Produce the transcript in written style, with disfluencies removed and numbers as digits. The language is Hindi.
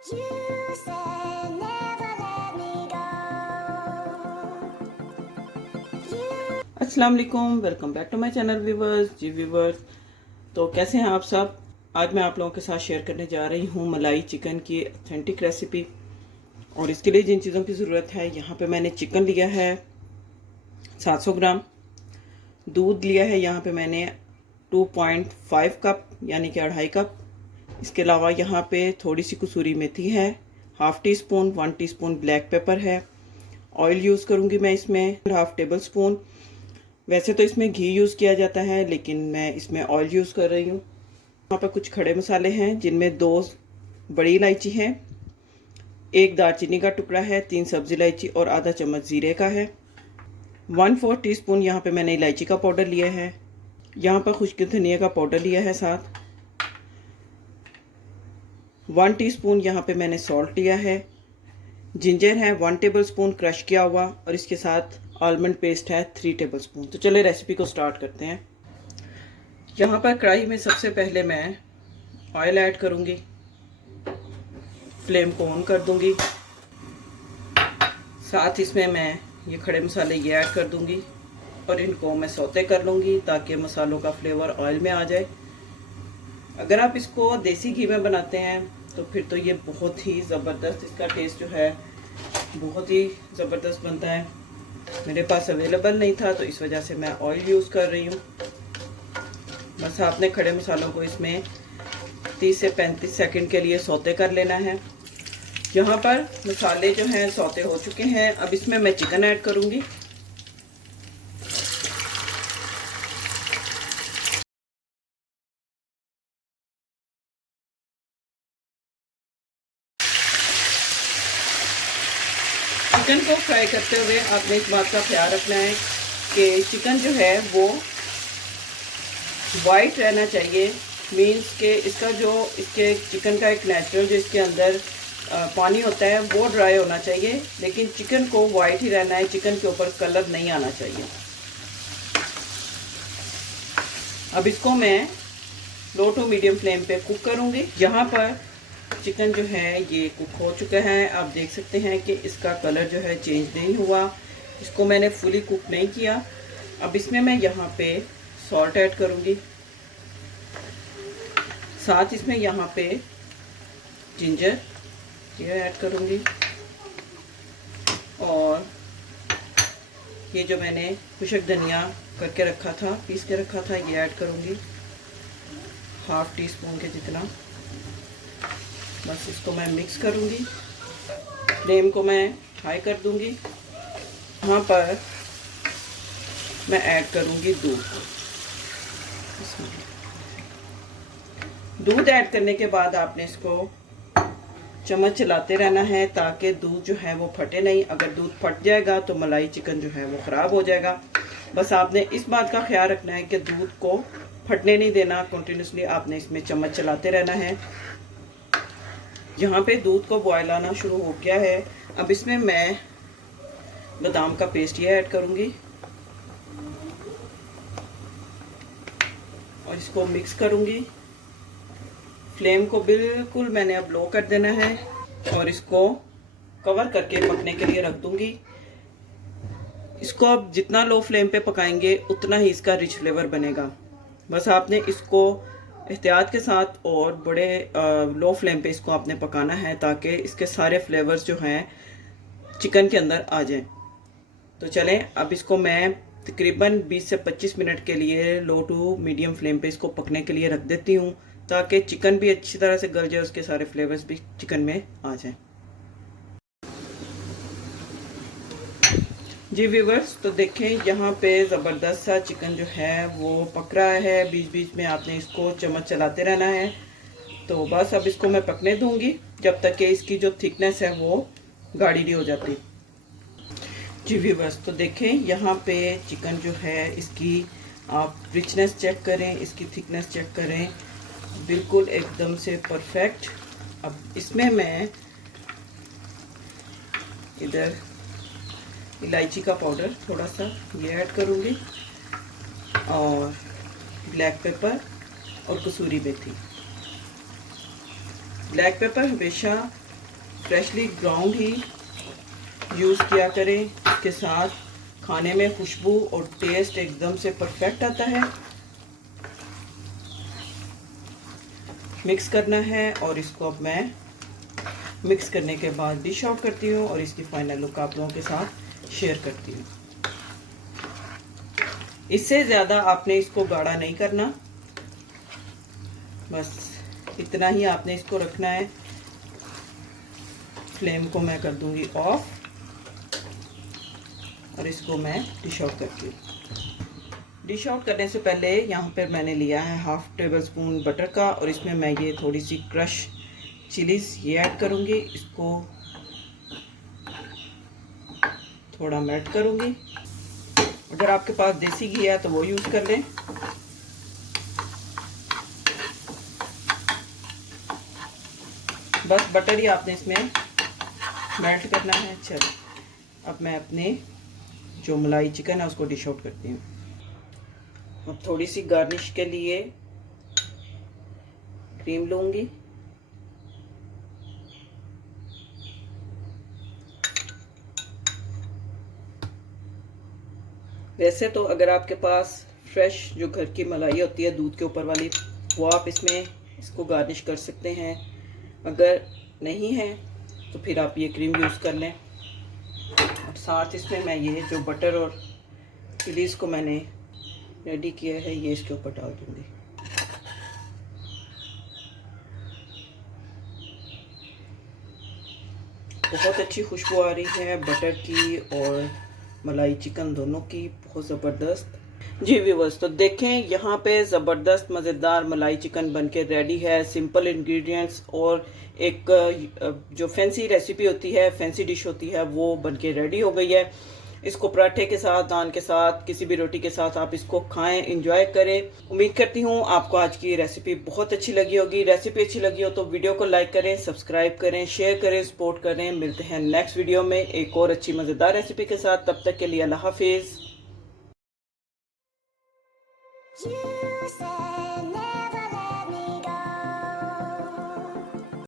You said never let me go. अस्सलाम वालेकुम, welcome back to my channel viewers. जी व्यूवर्स, तो कैसे हैं आप सब। आज मैं आप लोगों के साथ शेयर करने जा रही हूँ मलाई चिकन की ऑथेंटिक रेसिपी। और इसके लिए जिन चीज़ों की ज़रूरत है, यहाँ पे मैंने चिकन लिया है 700 ग्राम, दूध लिया है यहाँ पे मैंने 2.5 कप यानी कि 2.5 कप। इसके अलावा यहाँ पे थोड़ी सी कसूरी मेथी है, half tea spoon, 1 teaspoon black pepper है। ऑयल यूज़ करूँगी मैं इसमें हाफ टेबल स्पून। वैसे तो इसमें घी यूज़ किया जाता है, लेकिन मैं इसमें ऑयल यूज़ कर रही हूँ। यहाँ पर कुछ खड़े मसाले हैं, जिनमें 2 बड़ी इलायची है, 1 दालचीनी का टुकड़ा है, 3 सब्ज़ी इलायची और आधा चम्मच ज़ीरे का है। 1/4 टीस्पून यहाँ पे मैंने इलायची का पाउडर लिया है। यहाँ पर खुश्क धनिया का पाउडर लिया है साथ। 1 टीस्पून यहाँ पे मैंने सॉल्ट लिया है। जिंजर है 1 टेबल स्पून क्रश किया हुआ, और इसके साथ आलमंड पेस्ट है 3 टेबल स्पून। तो चलिए रेसिपी को स्टार्ट करते हैं। यहाँ पर कढ़ाई में सबसे पहले मैं ऑयल ऐड करूँगी, फ्लेम को ऑन कर दूँगी। साथ इसमें मैं ये खड़े मसाले ये ऐड कर दूँगी और इनको मैं सौते कर लूँगी ताकि मसालों का फ्लेवर ऑयल में आ जाए। अगर आप इसको देसी घी में बनाते हैं तो फिर तो ये बहुत ही ज़बरदस्त, इसका टेस्ट जो है बहुत ही ज़बरदस्त बनता है। मेरे पास अवेलेबल नहीं था तो इस वजह से मैं ऑयल यूज़ कर रही हूँ। बस आपने खड़े मसालों को इसमें 30 से 35 सेकंड के लिए सौते कर लेना है। यहाँ पर मसाले जो हैं सौते हो चुके हैं। अब इसमें मैं चिकन ऐड करूँगी। चिकन को फ्राई करते हुए आपने इस बात का ख्याल रखना है कि चिकन जो है वो वाइट रहना चाहिए। मीन्स के इसका जो इसके चिकन का एक नेचुरल जो इसके अंदर पानी होता है वो ड्राई होना चाहिए, लेकिन चिकन को वाइट ही रहना है। चिकन के ऊपर कलर नहीं आना चाहिए। अब इसको मैं लो टू मीडियम फ्लेम पे कुक करूँगी। यहाँ पर चिकन जो है ये कुक हो चुका है। आप देख सकते हैं कि इसका कलर जो है चेंज नहीं हुआ। इसको मैंने फुली कुक नहीं किया। अब इसमें मैं यहाँ पे सॉल्ट ऐड करूँगी। साथ इसमें यहाँ पे जिंजर ये ऐड करूँगी, और ये जो मैंने खुशक धनिया करके रखा था, पीस के रखा था, ये ऐड करूँगी हाफ टी स्पून के जितना। बस इसको मैं मिक्स करूँगी। फ्लेम को मैं हाई कर दूँगी। यहाँ पर मैं ऐड करूँगी दूध। दूध ऐड करने के बाद आपने इसको चम्मच चलाते रहना है ताकि दूध जो है वो फटे नहीं। अगर दूध फट जाएगा तो मलाई चिकन जो है वो ख़राब हो जाएगा। बस आपने इस बात का ख्याल रखना है कि दूध को फटने नहीं देना। कंटिन्यूसली आपने इसमें चम्मच चलाते रहना है। यहाँ पे दूध को बॉयल आना शुरू हो गया है। अब इसमें मैं बादाम का पेस्ट ये ऐड करूँगी और इसको मिक्स करूँगी। फ्लेम को बिल्कुल मैंने अब लो कर देना है और इसको कवर करके पकने के लिए रख दूँगी। इसको अब जितना लो फ्लेम पे पकाएंगे उतना ही इसका रिच फ्लेवर बनेगा। बस आपने इसको एहतियात के साथ और बड़े लो फ्लेम पे इसको आपने पकाना है ताकि इसके सारे फ्लेवर्स जो हैं चिकन के अंदर आ जाएं। तो चलें, अब इसको मैं तकरीबन 20 से 25 मिनट के लिए लो टू मीडियम फ्लेम पे इसको पकने के लिए रख देती हूँ ताकि चिकन भी अच्छी तरह से गल जाए, उसके सारे फ्लेवर्स भी चिकन में आ जाएं। जी व्यूवर्स, तो देखें यहाँ पे ज़बरदस्त सा चिकन जो है वो पक रहा है। बीच बीच में आपने इसको चम्मच चलाते रहना है। तो बस अब इसको मैं पकने दूंगी जब तक कि इसकी जो थिकनेस है वो गाढ़ी नहीं हो जाती। जी व्यूवर्स, तो देखें यहाँ पे चिकन जो है इसकी आप रिचनेस चेक करें, इसकी थिकनेस चेक करें, बिल्कुल एकदम से परफेक्ट। अब इसमें मैं इधर इलायची का पाउडर थोड़ा सा ये ऐड करूँगी और ब्लैक पेपर और कसूरी मेथी। ब्लैक पेपर हमेशा फ्रेशली ग्राउंड ही यूज़ किया करें। इसके साथ खाने में खुशबू और टेस्ट एकदम से परफेक्ट आता है। मिक्स करना है और इसको अब मैं मिक्स करने के बाद डिश आउट करती हूँ और इसकी फाइनल लुक आप लोगों के साथ शेयर करती हूँ। इससे ज़्यादा आपने इसको गाढ़ा नहीं करना, बस इतना ही आपने इसको रखना है। फ्लेम को मैं कर दूंगी ऑफ और इसको मैं डिश आउट करती हूँ। डिश आउट करने से पहले यहाँ पर मैंने लिया है 1/2 टेबल स्पून बटर का और इसमें मैं ये थोड़ी सी क्रश चिलीज ये ऐड करूँगी। इसको थोड़ा मेल्ट करूँगी। अगर आपके पास देसी घी है तो वो यूज़ कर लें। बस बटर ही आपने इसमें मेल्ट करना है। चलो अब मैं अपने जो मलाई चिकन है उसको डिश आउट करती हूँ। अब थोड़ी सी गार्निश के लिए क्रीम लूँगी। वैसे तो अगर आपके पास फ्रेश जो घर की मलाई होती है दूध के ऊपर वाली, वो आप इसमें इसको गार्निश कर सकते हैं। अगर नहीं है तो फिर आप ये क्रीम यूज़ कर लें। और साथ इसमें मैं ये जो बटर और चिलीज़ को मैंने रेडी किया है ये इसके ऊपर डाल दूँगी। बहुत अच्छी खुशबू आ रही है बटर की और मलाई चिकन दोनों की, बहुत ज़बरदस्त। जी व्यूअर्स, तो देखें यहाँ पे ज़बरदस्त मज़ेदार मलाई चिकन बनके रेडी है। सिंपल इंग्रेडिएंट्स और एक जो फैंसी रेसिपी होती है, फैंसी डिश होती है, वो बनके रेडी हो गई है। इसको पराठे के साथ, नान के साथ, किसी भी रोटी के साथ आप इसको खाएं, एंजॉय करें। उम्मीद करती हूँ आपको आज की रेसिपी बहुत अच्छी लगी होगी। रेसिपी अच्छी लगी हो तो वीडियो को लाइक करें, सब्सक्राइब करें, शेयर करें, सपोर्ट करें। मिलते हैं नेक्स्ट वीडियो में एक और अच्छी मज़ेदार रेसिपी के साथ। तब तक के लिए अल्लाह हाफिज़।